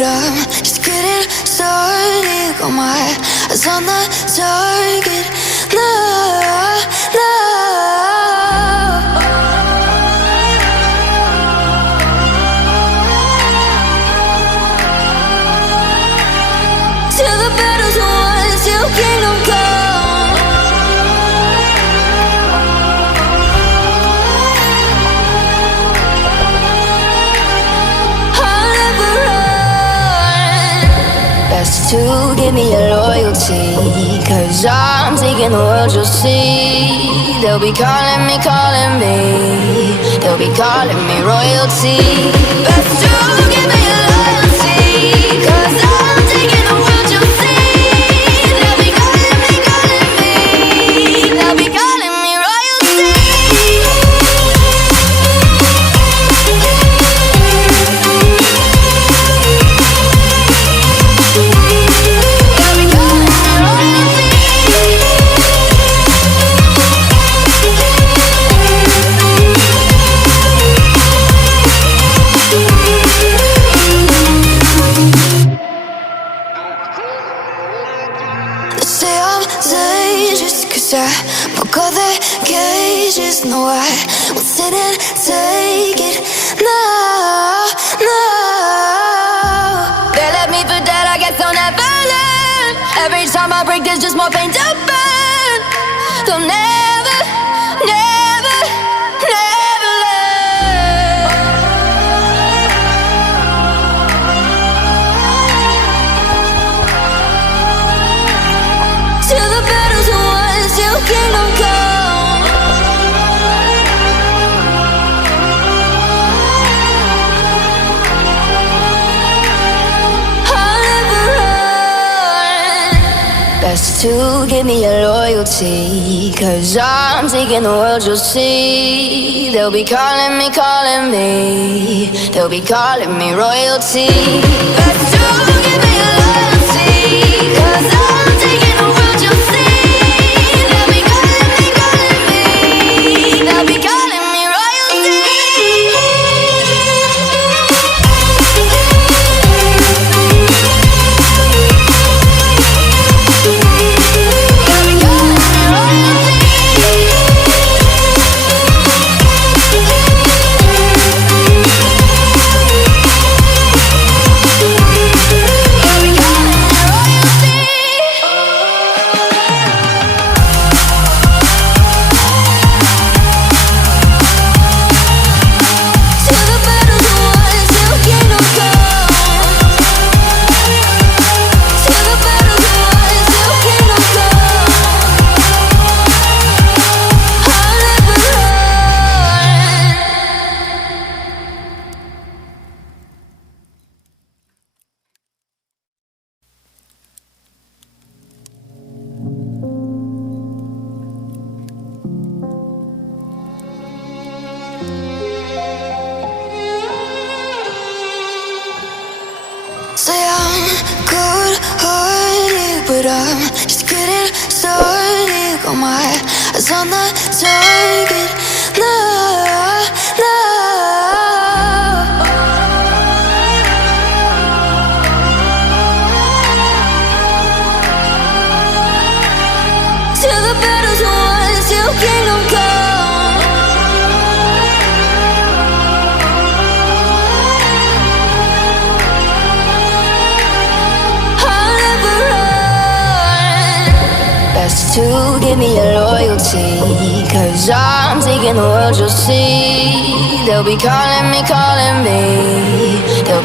but I'm just getting started. Got my eyes on the target. No, no. Till the battle's won, till kingdom come. I'll never run. Best to give me your loyalty, 'cause I'm taking the world, you'll see. They'll be calling me, calling me. They'll be calling me royalty. Best to give me your loyalty, 'cause I'm taking the world, you'll see. They'll be calling me, calling me. They'll be calling me royalty. They'll be calling me royalty. They say I'm dangerous 'cause I broke all their cages. No, I won't sit and take it. No, no. They left me for dead, I guess I'll never learn. Every time I break, there's just more pain to burn. They'll never, never, never learn. Till the battle's won, till kingdom come. I'll never run. Best to give me your loyalty, 'cause I'm taking the world, you'll see. They'll be calling me, calling me. They'll be calling me royalty. Best to give me your loyalty, 'cause I'm taking the world, you'll see. They'll be calling me, calling me. They'll be calling me royalty. They'll be calling me royalty. They'll be calling me royalty. Till the battle's won, till kingdom come. Till the battle's won, till kingdom come. I'll never run. Say I'm good-hearted, but I'm just getting started. Got my eyes on the target. No, no. Till the battle's won, till kingdom come. I'll never run. Best to give me your loyalty, 'cause I'm taking the world, you'll see. They'll be calling me, calling me. They'll be